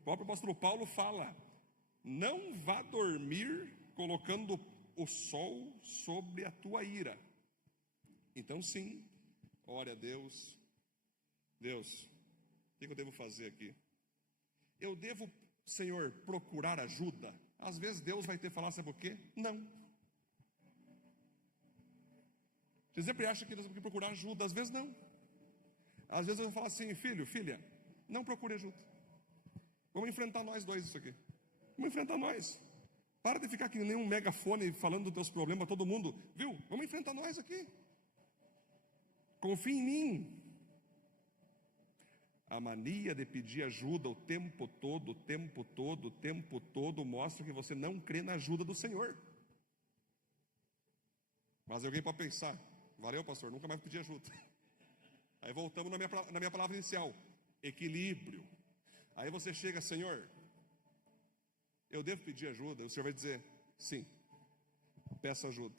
O próprio apóstolo Paulo fala, não vá dormir colocando o sol sobre a tua ira. Então sim, ore a Deus. Deus, o que eu devo fazer aqui? Eu devo, Senhor, procurar ajuda? Às vezes Deus vai ter que falar, sabe o quê? Não. Você sempre acha que Deus vai procurar ajuda, às vezes não. Às vezes eu vou falar assim, filho, filha, não procure ajuda. Vamos enfrentar nós dois isso aqui. Vamos enfrentar nós. Para de ficar aqui nem um megafone falando dos teus problemas, todo mundo, viu? Vamos enfrentar nós aqui. Confie em mim. A mania de pedir ajuda o tempo todo, mostra que você não crê na ajuda do Senhor. Mas alguém pode pensar, valeu, pastor, nunca mais pedir ajuda. Aí voltamos na minha palavra inicial, equilíbrio. Aí você chega, Senhor, eu devo pedir ajuda? O Senhor vai dizer, sim, peça ajuda.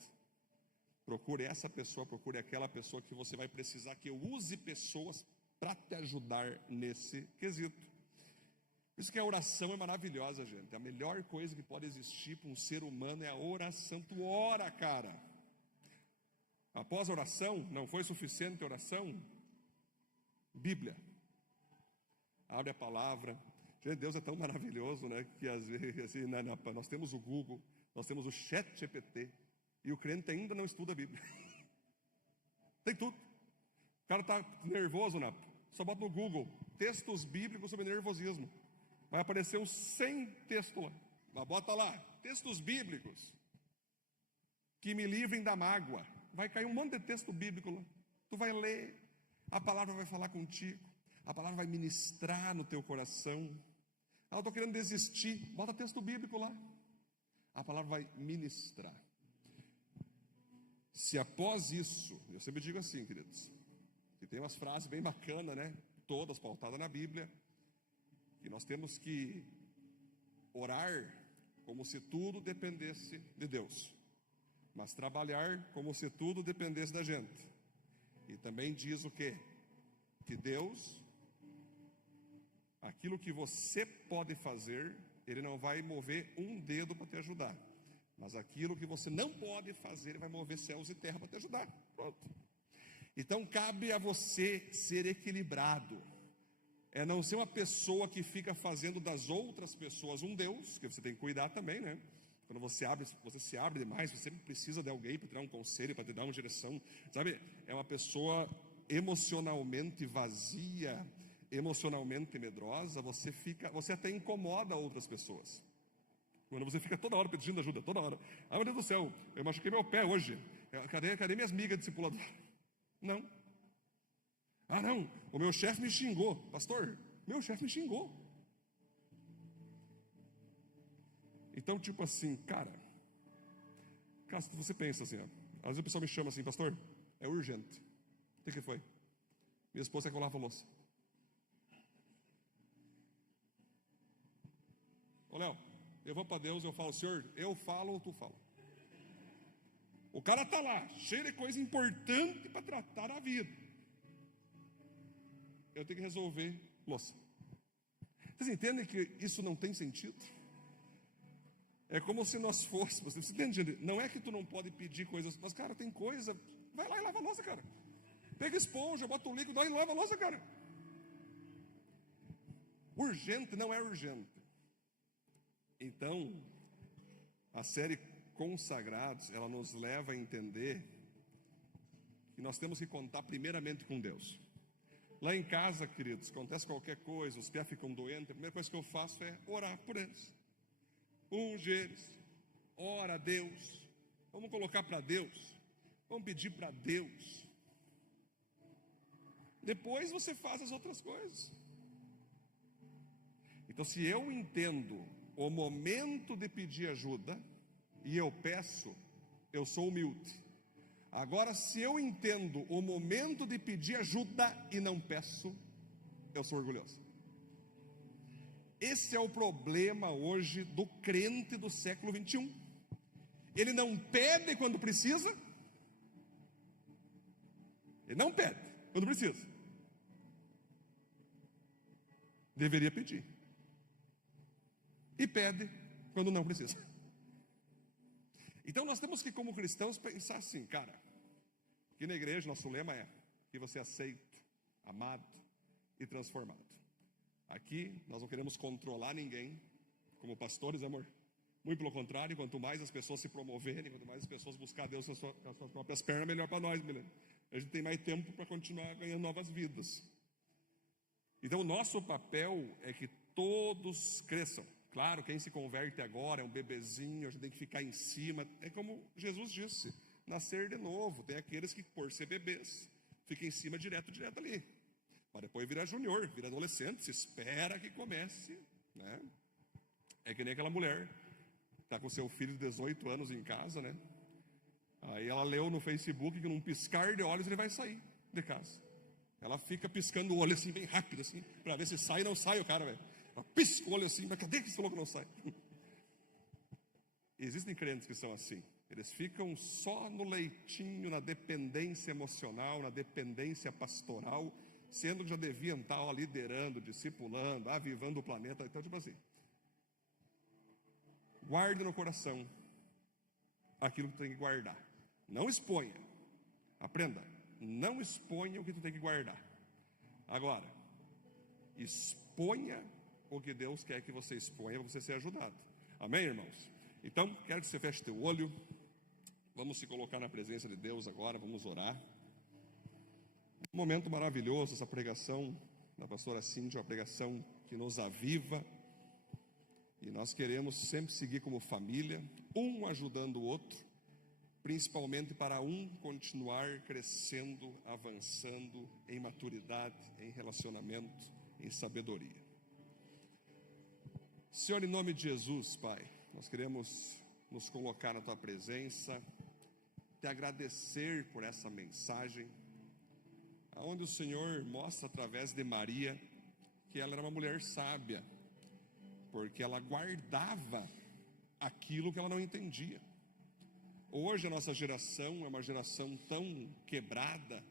Procure essa pessoa, procure aquela pessoa que você vai precisar que eu use pessoas para te ajudar nesse quesito. Por isso que a oração é maravilhosa, gente. A melhor coisa que pode existir para um ser humano é a oração. Tu ora, cara. Após a oração, não foi suficiente a oração? Bíblia. Abre a palavra. Gente, Deus é tão maravilhoso, né? Que às vezes assim, nós temos o Google, nós temos o ChatGPT, e o crente ainda não estuda a Bíblia. Tem tudo. O cara está nervoso, né? Só bota no Google, textos bíblicos sobre nervosismo. Vai aparecer uns 100 textos lá. Mas bota lá, textos bíblicos que me livrem da mágoa. Vai cair um monte de texto bíblico lá. Tu vai ler, a palavra vai falar contigo, a palavra vai ministrar no teu coração. Ah, eu estou querendo desistir, bota texto bíblico lá. A palavra vai ministrar. Se após isso, eu sempre digo assim, queridos, que tem umas frases bem bacanas, né? Todas pautadas na Bíblia, que nós temos que orar como se tudo dependesse de Deus, mas trabalhar como se tudo dependesse da gente. E também diz o quê? Que Deus, aquilo que você pode fazer, Ele não vai mover um dedo para te ajudar. Mas aquilo que você não pode fazer, Ele vai mover céus e terra para te ajudar. Pronto. Então cabe a você ser equilibrado. É não ser uma pessoa que fica fazendo das outras pessoas um Deus, que você tem que cuidar também, né? Quando você se abre demais, você sempre precisa de alguém para te dar um conselho, para te dar uma direção. Sabe, é uma pessoa emocionalmente vazia, emocionalmente medrosa, você até incomoda outras pessoas. Quando você fica toda hora pedindo ajuda, toda hora. Ah, meu Deus do céu, eu machuquei meu pé hoje. Cadê minhas migas discipuladoras? Não. Ah, não, o meu chefe me xingou. Pastor, meu chefe me xingou. Então, tipo assim, cara, você pensa assim, ó, às vezes o pessoal me chama assim, pastor, é urgente. O que foi? Minha esposa quer que eu lave a louça. Ô, Léo, eu vou para Deus, eu falo, Senhor, eu falo ou tu fala? O cara está lá, cheio de coisa importante para tratar a vida. Eu tenho que resolver louça. Vocês entendem que isso não tem sentido? É como se nós fôssemos, você entende? Não é que tu não pode pedir coisas, mas cara, tem coisa, vai lá e lava a louça, cara. Pega esponja, bota o líquido, vai e lava a louça, cara. Urgente não é urgente. Então, a série Consagrados, ela nos leva a entender que nós temos que contar primeiramente com Deus. Lá em casa, queridos, acontece qualquer coisa, os pés ficam doentes, a primeira coisa que eu faço é orar por eles. Unge eles, ora a Deus, vamos colocar para Deus, vamos pedir para Deus. Depois você faz as outras coisas. Então, se eu entendo o momento de pedir ajuda e eu peço, eu sou humilde. Agora, se eu entendo o momento de pedir ajuda e não peço, eu sou orgulhoso. Esse é o problema hoje do crente do século 21. Ele não pede quando precisa. Ele não pede quando precisa. Deveria pedir. E pede quando não precisa. Então nós temos que, como cristãos, pensar assim, cara, que na igreja nosso lema é que você é aceito, amado e transformado. Aqui nós não queremos controlar ninguém, como pastores, amor. Muito pelo contrário, quanto mais as pessoas se promoverem, quanto mais as pessoas buscar Deus com as suas próprias pernas, melhor para nós, beleza? A gente tem mais tempo para continuar ganhando novas vidas. Então o nosso papel é que todos cresçam. Claro, quem se converte agora é um bebezinho, a gente tem que ficar em cima. É como Jesus disse, nascer de novo. Tem aqueles que, por ser bebês, ficam em cima direto ali. Mas depois vira junior, vira adolescente, se espera que comece, né? É que nem aquela mulher que está com seu filho de 18 anos em casa, né? Aí ela leu no Facebook que num piscar de olhos ele vai sair de casa. Ela fica piscando o olho assim, bem rápido, assim, para ver se sai ou não sai o cara, velho. Ela pisca o olho assim, mas cadê que você falou que não sai? Existem crentes que são assim. Eles ficam só no leitinho, na dependência emocional, na dependência pastoral, sendo que já deviam estar liderando, discipulando, avivando o planeta. Então, tipo assim, guarde no coração aquilo que tu tem que guardar. Não exponha. Aprenda. Não exponha o que tu tem que guardar. Agora, exponha o que Deus quer que você exponha para você ser ajudado. Amém, irmãos? Então, quero que você feche teu olho. Vamos se colocar na presença de Deus agora, vamos orar. Um momento maravilhoso, essa pregação da pastora Cíntia, uma pregação que nos aviva. E nós queremos sempre seguir como família, um ajudando o outro, principalmente para um continuar crescendo, avançando em maturidade, em relacionamento, em sabedoria. Senhor, em nome de Jesus, Pai, nós queremos nos colocar na Tua presença, te agradecer por essa mensagem, onde o Senhor mostra através de Maria que ela era uma mulher sábia, porque ela guardava aquilo que ela não entendia. Hoje a nossa geração é uma geração tão quebrada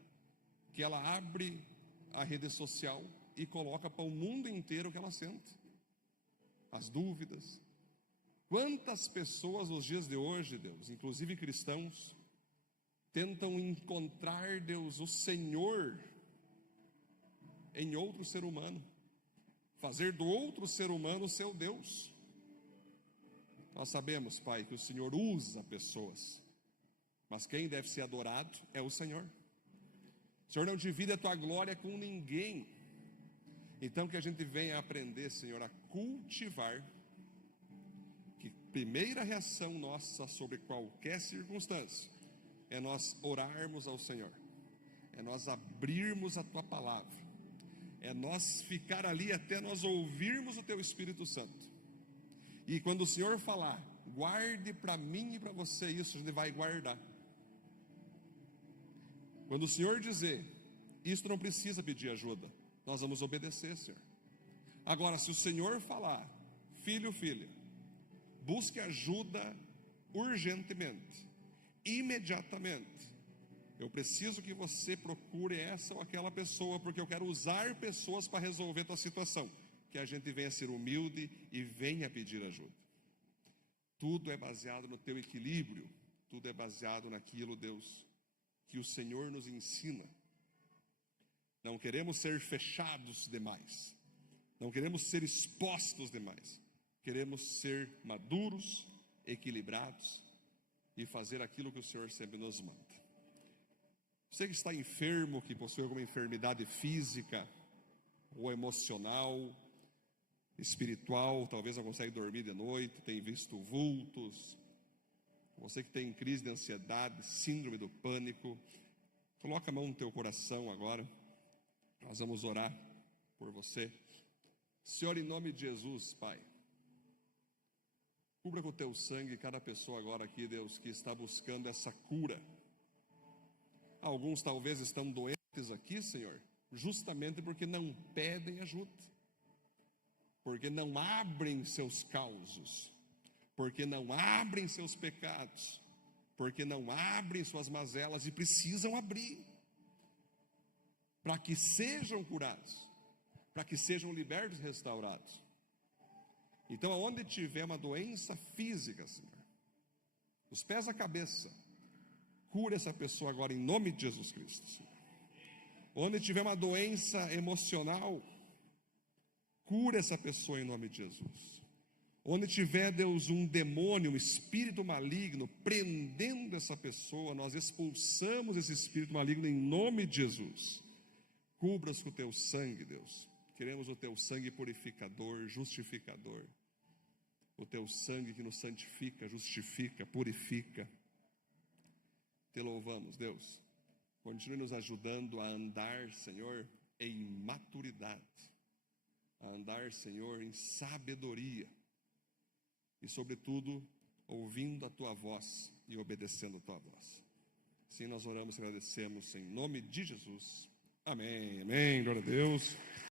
que ela abre a rede social e coloca para o mundo inteiro o que ela sente, as dúvidas. Quantas pessoas nos dias de hoje, Deus, inclusive cristãos, tentam encontrar, Deus, o Senhor em outro ser humano, fazer do outro ser humano o seu Deus. Nós sabemos, Pai, que o Senhor usa pessoas, mas quem deve ser adorado é o Senhor. O Senhor não divide a Tua glória com ninguém. Então que a gente venha aprender, Senhor, a cultivar, que primeira reação nossa sobre qualquer circunstância é nós orarmos ao Senhor, é nós abrirmos a Tua palavra, é nós ficar ali até nós ouvirmos o Teu Espírito Santo. E quando o Senhor falar, guarde para mim e para você isso, a gente vai guardar. Quando o Senhor dizer, isso não precisa pedir ajuda, nós vamos obedecer, Senhor. Agora, se o Senhor falar, filho, filha, busque ajuda urgentemente, imediatamente. Eu preciso que você procure essa ou aquela pessoa, porque eu quero usar pessoas para resolver a tua situação. Que a gente venha ser humilde e venha pedir ajuda. Tudo é baseado no teu equilíbrio, tudo é baseado naquilo, Deus, que o Senhor nos ensina. Não queremos ser fechados demais, não queremos ser expostos demais, queremos ser maduros, equilibrados e fazer aquilo que o Senhor sempre nos manda. Você que está enfermo, que possui alguma enfermidade física ou emocional, espiritual, talvez não consegue dormir de noite, tem visto vultos. Você que tem crise de ansiedade, síndrome do pânico, coloca a mão no teu coração agora. Nós vamos orar por você. Senhor, em nome de Jesus, Pai, cubra com o teu sangue cada pessoa agora aqui, Deus, que está buscando essa cura. Alguns talvez estão doentes aqui, Senhor, justamente porque não pedem ajuda, porque não abrem seus causos, porque não abrem seus pecados, porque não abrem suas mazelas e precisam abrir, para que sejam curados, para que sejam libertos e restaurados. Então, aonde tiver uma doença física, Senhor, dos pés à cabeça, cura essa pessoa agora em nome de Jesus Cristo, Senhor. Onde tiver uma doença emocional, cura essa pessoa em nome de Jesus. Onde tiver, Deus, um demônio, um espírito maligno prendendo essa pessoa, nós expulsamos esse espírito maligno em nome de Jesus. Cubra-os com o teu sangue, Deus. Queremos o teu sangue purificador, justificador. O teu sangue que nos santifica, justifica, purifica. Te louvamos, Deus. Continue nos ajudando a andar, Senhor, em maturidade, a andar, Senhor, em sabedoria e, sobretudo, ouvindo a Tua voz e obedecendo a Tua voz. Assim nós oramos e agradecemos em nome de Jesus. Amém, amém, glória a Deus.